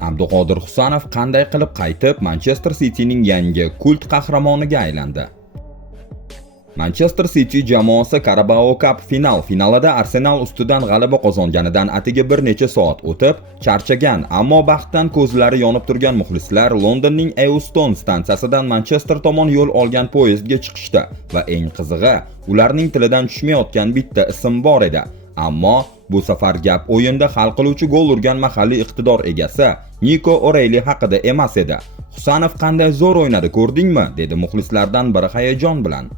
Abduqodir Husanov qanday qilib qaytib Manchester City'ning yangi kult qahramoniga aylandi? Manchester City jamoasi Carabao Cup finalida Arsenal ustidan g'alaba qozonganidan atigi bir necha soat o'tib, charchagan, ammo baxtdan ko'zlari yonib turgan muxlislar Londonning Euston stansiyasidan Manchester tomon yo'l olgan poyezdga chiqishdi va eng qizig'i, ularning tilidan tushmayotgan bitta ism bor edi. Ammo bu safar gap o'yinda hal qiluvchi gol urgan mahalliy iqtidor egasi Nico O'Reilly haqida emas edi. Husanov qanday zo'r o'ynadi, ko'rdingmi? Dedi muxlislardan biri hayajon bilan.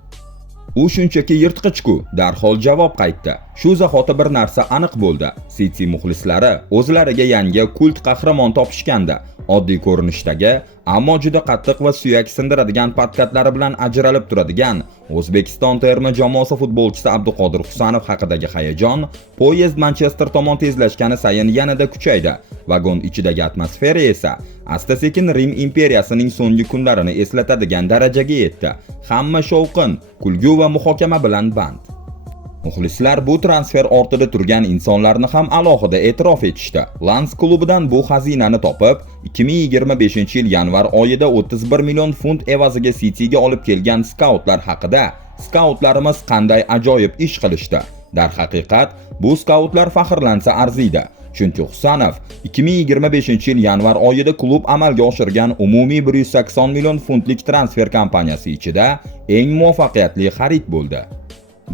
U shunchaki yirtqich-ku, darhol javob qaytdi. Shu zahoti bir narsa aniq bo'ldi. City muxlislari o'zlariga yangi kult qahramon topishgandi. Oddiy ko'rinishdagi, ammo juda qattiq va suyak sindiradigan patkatlari bilan ajralib turadigan O'zbekiston terma jamoasi futbolchisi Abduqodir Husanov haqidagi hayajon poyezd Manchester tomon tezlashgani sayin yanada kuchaydi. Vagon ichidagi atmosfera esa asta-sekin Rim imperiyasining so'nggi kunlarini eslatadigan darajaga yetdi. Hamma shovqin, kulgu va muhokama bilan band. Muxlislar bu transfer ortida turgan insonlarni ham alohida e'tirof etishdi. Lens klubidan bu xazinani topib, 2025-yil yanvar oyida 31 million funt evaziga City'ga olib kelgan skautlar haqida skautlarimiz qanday ajoyib ish qilishdi. Darhaqiqat, bu skautlar faxrlansa arziydi. Chunki Husanov 2025-yil yanvar oyida klub amalga oshirgan umumiy 180 million funtlik transfer kampaniyasi ichida eng muvaffaqiyatli xarid bo'ldi.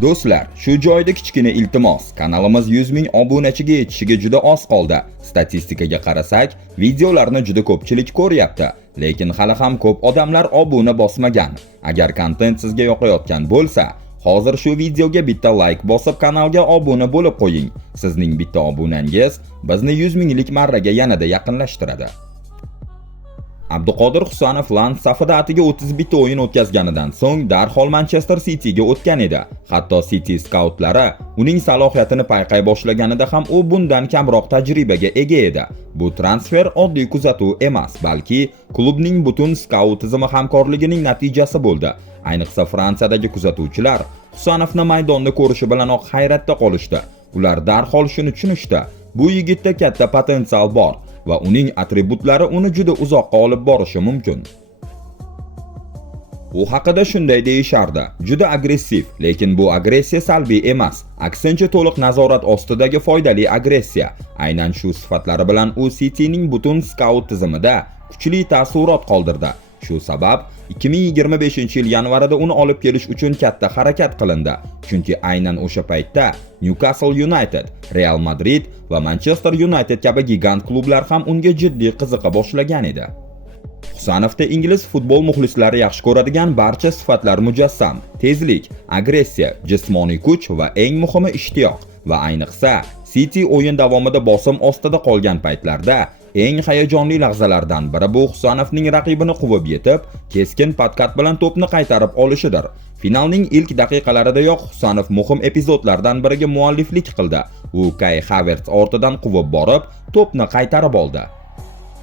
Do'stlar, shu joyda kichkina iltimos, kanalimiz 100 ming obunachiga yetishiga juda oz qoldi. Statistikaga qarasak, videolarni juda ko'pchilik ko'ryapti, lekin hali ham ko'p odamlar obuna bosmagan. Agar kontent sizga yoqayotgan bo'lsa, hozir shu videoga bitta like bosib kanalga obuna bo'lib qo'ying. Sizning bitta obunangiz bizni 100 minglik marraga yanada yaqinlashtiradi. Abduqodir Husanov Lens safida atiga 31 o'yin o'tkazganidan so'ng darhol Manchester City'ga o'tgan edi. Hatto City skautlari uning salohiyatini payqay boshlaganida ham u bundan kamroq tajribaga ega edi. Bu transfer oddiy kuzatuv emas, balki klubning butun skaut tizimi hamkorligining natijasi bo'ldi. Ayniqsa Fransiyadagi kuzatuvchilar Husanovni maydonda ko'rishi bilanoq hayratda qolishdi. Ular darhol shuni tushunishdi. Bu yigitda katta potensial bor va uning atributlari uni juda uzoqqa olib borishi mumkin. U haqida shunday deyishardi: juda agressiv, lekin bu agressiya salbiy emas, aksincha to'liq nazorat ostidagi foydali agressiya. Aynan shu sifatlari bilan u City'ning butun skaut tizimida kuchli taassurot qoldirdi. Shu sabab 2025-yil yanvarida uni olib kelish uchun katta harakat qilindi. Chunki aynan o'sha paytda Newcastle United, Real Madrid va Manchester United kabi gigant klublar ham unga jiddiy qiziqa boshlagan edi. Husanovda ingliz futbol muxlislari yaxshi ko'radigan barcha sifatlar mujassam: tezlik, agressiya, jismoniy kuch va eng muhimi ishtiyoq. Va ayniqsa, City o'yin davomida bosim ostida qolgan paytlarda eng hayajonli lahzalardan biri bu Husanovning raqibini quvib yetib, keskin patkat bilan to'pni qaytarib olishidir. Finalning ilk daqiqalaridayoq Husanov muhim epizodlardan biriga mualliflik qildi. U Kai Havertz ortidan quvib borib, to'pni qaytarib oldi.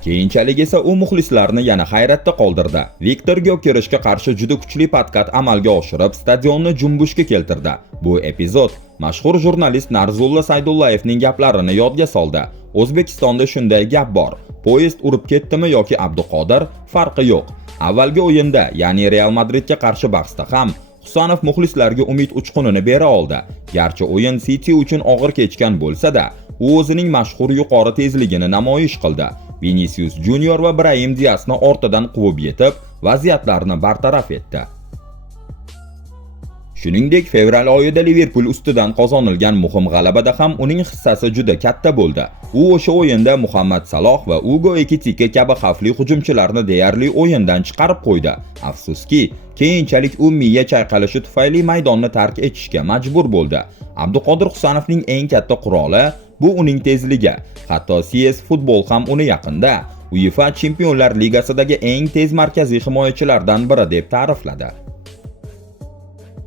Keyinchalik esa u muxlislarni yana hayratda qoldirdi. Viktor Gyokereshga qarshi juda kuchli patkat amalga oshirib, stadionni jumbushga keltirdi. Bu epizod mashhur jurnalist Narzulla Saydullayevning gaplarini yodga soldi. O'zbekistonda shunday gap bor: poyezd urib ketdimi yoki Abduqodir, farqi yo'q. Avvalgi o'yinda, ya'ni Real Madridga qarshi bahsda ham Husanov muxlislarga umid uchqunini bera oldi. Garchi o'yin City uchun og'ir kechgan bo'lsa-da, u o'zining mashhur yuqori tezligini namoyish qildi. Vinicius Junior va Brahim Diazni ortidan quvib yetib, vaziyatlarni bartaraf etdi. Shuningdek, fevral oyida Liverpool ustidan qozonilgan muhim g'alabada ham uning hissasi juda katta bo'ldi. U o'sha o'yinda Muhammad Saloh va Ugo Ekitike kabi xavfli hujumchilarni deyarli o'yindan chiqarib qo'ydi. Afsuski, keyinchalik u miya chayqalishi tufayli maydonni tark etishga majbur bo'ldi. Abduqodir Husanovning eng katta quroli bu uning tezligi. Hatto CS Futbol ham uni yaqinda UEFA Chempionlar Ligasidagi eng tez markaziy himoyachilardan biri deb ta'rifladi.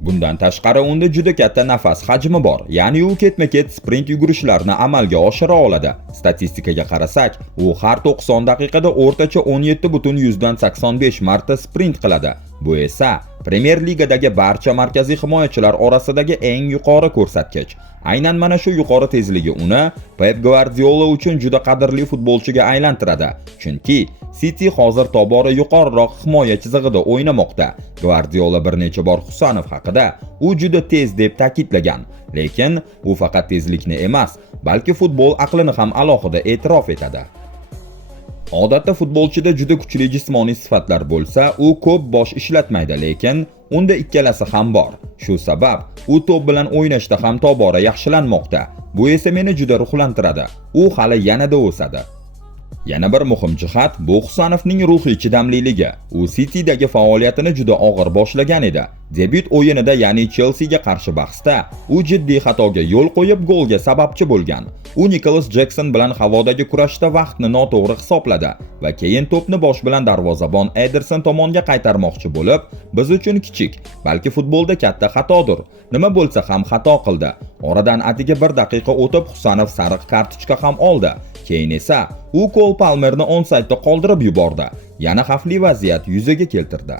Bundan tashqari unda juda katta nafas hajmi bor, ya'ni u ketma-ket sprint yugurishlarni amalga oshira oladi. Statistikaga qarasak, u har 90 daqiqada o'rtacha 17,85 marta sprint qiladi. Bu esa Premier Ligadagi barcha markaziy himoyachilar orasidagi eng yuqori ko'rsatkich. Aynan mana shu yuqori tezligi uni Pep Guardiola uchun juda qadrli futbolchiga aylantiradi. Chunki City hozir tobora yuqoriroq himoya chizig'ida o'ynamoqda. Guardiola bir necha bor Husanov haqida u juda tez deb ta'kidlagan, lekin u faqat tezlikni emas, balki futbol aqlini ham alohida e'tirof etadi. Odatda futbolchida juda kuchli jismoniy sifatlar bo'lsa, u ko'p bosh ishlatmaydi, lekin unda ikkalasi ham bor. Shu sabab u to'p bilan o'ynashda ham tobora yaxshilanmoqda. Bu esa meni juda ruhlantiradi. U hali yanada o'sadi. Yana bir muhim jihat bu Husanovning ruhiy chidamliligi. U City'dagi faoliyatini juda og'ir boshlagan edi. Debyut o'yinida, ya'ni Chelsea'ga qarshi bahsda, u jiddiy xatoga yo'l qo'yib golga sababchi bo'lgan. U Nicholas Jackson bilan havodagi kurashda vaqtni noto'g'ri hisobladi va keyin to'pni bosh bilan darvozabon Ederson tomonga qaytarmoqchi bo'lib, biz uchun kichik, balki futbolda katta xatodir. Nima bo'lsa ham xato qildi. Oradan atigi 1 daqiqa o'tib Husanov sariq kartochka ham oldi. Keyin esa u Cole Palmerni onsaytda qoldirib yubordi. Yana xavfli vaziyat yuzaga keltirdi.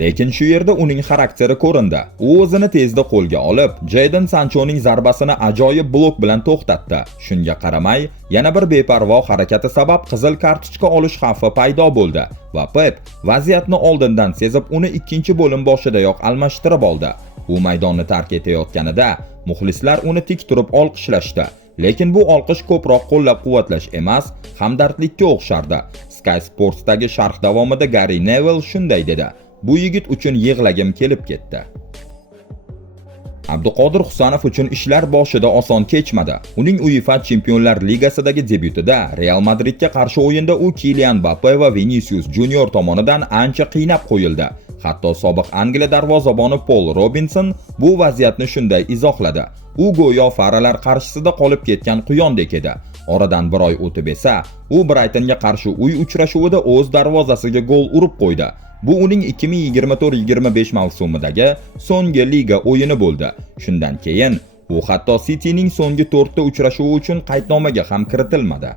Lekin shu yerda uning xarakteri ko'rindi. U o'zini tezda qo'lga olib, Jadon Sanchoning zarbasini ajoyib blok bilan to'xtatdi. Shunga qaramay, yana bir beparvo harakati sabab qizil kartochka olish xavfi paydo bo'ldi va Pep vaziyatni oldindan sezib, uni ikkinchi bo'lim boshidayoq almashtirib oldi. U maydonni tark etayotganida muxlislar uni tik turib olqishlashdi. Lekin bu olqish ko'proq qo'llab-quvvatlash emas, hamdardlikka o'xshardi. Sky Sports'dagi sharh davomida Gary Neville shunday dedi: "Bu yigit uchun yig'lagim kelib ketdi." Abduqodir Husanov uchun ishlar boshida oson kechmadi. Uning UEFA Chempionlar Ligasidagi debyutida Real Madridga qarshi o'yinda u Kylian Mbappe va Vinicius Junior tomonidan ancha qiynab qo'yildi. Hatto sobiq Angliya darvozaboni Paul Robinson bu vaziyatni shunday izohladi: "U go'yo faralar qarshisida qolib ketgan quyondek edi. Oradan bir oy o'tib esa, u Brightonga qarshi uy uchrashuvida o'z darvozasiga gol urib qo'ydi. Bu uning 2024-25 mavsumidagi so'nggi liga o'yini bo'ldi. Shundan keyin u hatto City'ning so'nggi 4 ta uchrashuvi uchun qaydnomaga ham kiritilmadi."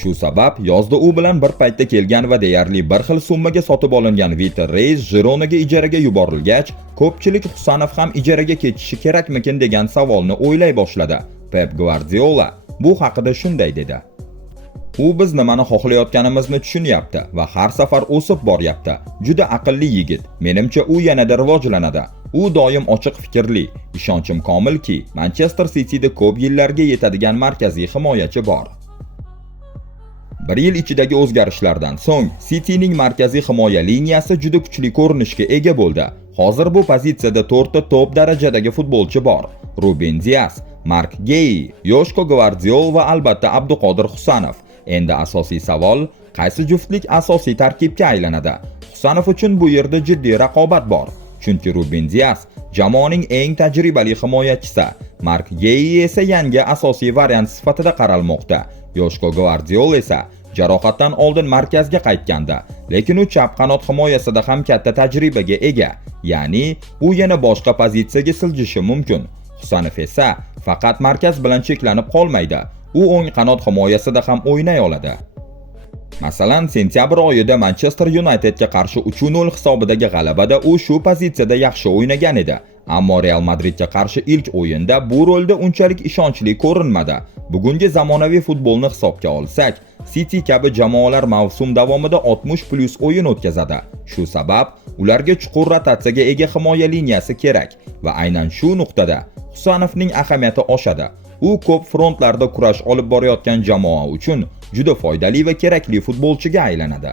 Shu sabab yozda u bilan bir paytda kelgan va deyarli bir xil summaga sotib olingan Vitor Reis Gironaga ijaraga yuborilgach, ko'pchilik Husanov ham ijaraga ketishi kerakmikin degan savolni o'ylay boshladi. Pep Guardiola bu haqida shunday dedi: "U biz nimani xohlayotganimizni tushunyapti va har safar o'sib boryapti. Juda aqlli yigit. Menimcha u yanada rivojlanadi. U doim ochiq fikrli. Ishonchim komilki, Manchester City'da ko'p yillarga yetadigan markaziy himoyachi bor." 1 yil ichidagi o'zgarishlardan so'ng City'ning markaziy himoya liniyasi juda kuchli ko'rinishga ega bo'ldi. Hozir bu pozitsiyada 4 ta top darajadagi futbolchi bor: Ruben Dias, Mark Guehi, Joshko Gvardiol va albatta Abduqodir Husanov. Endi asosiy savol, qaysi juftlik asosiy tarkibga aylanadi? Husanov uchun bu yerda jiddiy raqobat bor. Chunki Ruben Dias jamoaning eng tajribali himoyachisi, Mark Guehi esa yangi asosiy variant sifatida qaralmoqda. Joshko Gvardiol esa jarohatdan oldin markazga qaytgandi, lekin u chap qanot himoyasida ham katta tajribaga ega, ya'ni u yana boshqa pozitsiyaga siljishi mumkin. Husanov esa faqat markaz bilan cheklanib qolmaydi, u o'ng qanot himoyasida ham o'ynay oladi. Masalan, sentyabr oyida Manchester Unitedga qarshi 3-0 hisobidagi g'alabada u shu pozitsiyada yaxshi o'ynagan edi. Ammo Real Madridga qarshi ilk o'yinda bu rolda unchalik ishonchli ko'rinmadi. Bugungi zamonaviy futbolni hisobga olsak, City kabi jamoalar mavsum davomida 60+ o'yin o'tkazadi. Shu sabab ularga chuqur rotatsiyaga ega himoya liniyasi kerak va aynan shu nuqtada Husanovning ahamiyati oshadi. U ko'p frontlarda kurash olib borayotgan jamoa uchun juda foydali va kerakli futbolchiga aylanadi.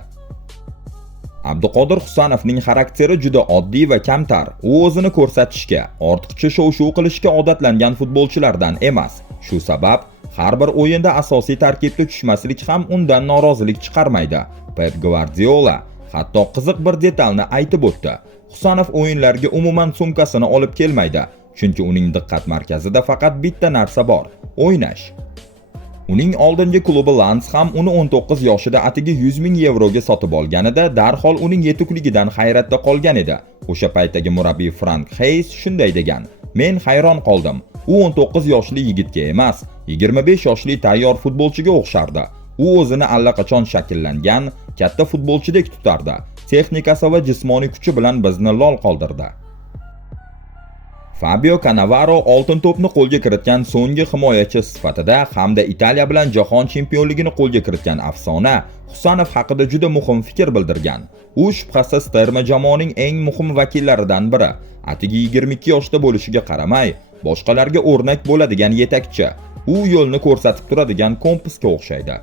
Abduqodir Husanovning xarakteri juda oddiy va kamtar. U o'zini ko'rsatishga, ortiqcha shov-shuv qilishga odatlangan futbolchilardan emas. Shu sabab har bir o'yinda asosiy tarkibda tushmaslik ham undan norozilik chiqarmaydi. Pep Guardiola hatto qiziq bir detalni aytib o'tdi. Husanov o'yinlarga umuman sumkasini olib kelmaydi, chunki uning diqqat markazida faqat bitta narsa bor: o'ynash. Uning oldingi klubi Lens ham uni 19 yoshida atigi 100 ming yevroga sotib olganida darhol uning yetukligidan hayratda qolgan edi. O'sha paytdagi murabbiy Frank Hayes shunday degan: "Men hayron qoldim. U 19 yoshli yigitga emas, 25 yoshli tayyor futbolchiga o'xshardi. U o'zini allaqachon shakllangan katta futbolchidek tutardi. texnikasi va jismoniy kuchi bilan bizni lol qoldirdi. Fabio Cannavaro oltin to'pni qo'lga kiritgan so'nggi himoyachi sifatida hamda Italiya bilan jahon chempionligini qo'lga kiritgan afsona Husanov haqida juda muhim fikr bildirgan. U shubhasiz terma jamoaning eng muhim vakillaridan biri. Atigi 22 yoshda bo'lishiga qaramay, boshqalarga o'rnak bo'ladigan yetakchi. U yo'lni ko'rsatib turadigan kompasga o'xshaydi.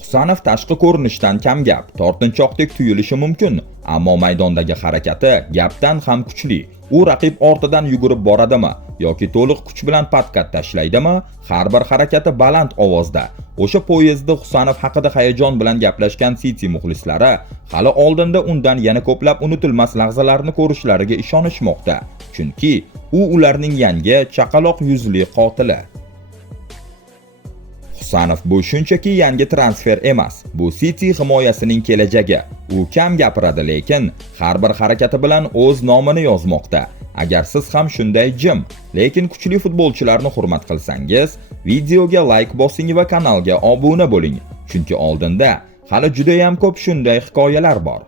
Husanov tashqi ko'rinishdan kamgap, tortinchoqdek tuyulishi mumkin, ammo maydondagi harakati gapdan ham kuchli. U raqib ortidan yugurib boradimi yoki to'liq kuch bilan patkat tashlaydimi, har bir harakati baland ovozda. O'sha poyezdda Husanov haqida hayajon bilan gaplashgan City muxlislari hali oldinda undan yana ko'plab unutilmas lahzalarni ko'rishlariga ishonishmoqda, chunki u ularning yangi chaqaloq yuzli qotili. Husanov bu shunchaki yangi transfer emas, bu City himoyasining kelajagi. U kam gapiradi, lekin har bir harakati bilan o'z nomini yozmoqda. Agar siz ham shunday jim, lekin kuchli futbolchilarni hurmat qilsangiz, videoga like bosing va kanalga obuna bo'ling, chunki oldinda hali juda ham ko'p shunday hikoyalar bor.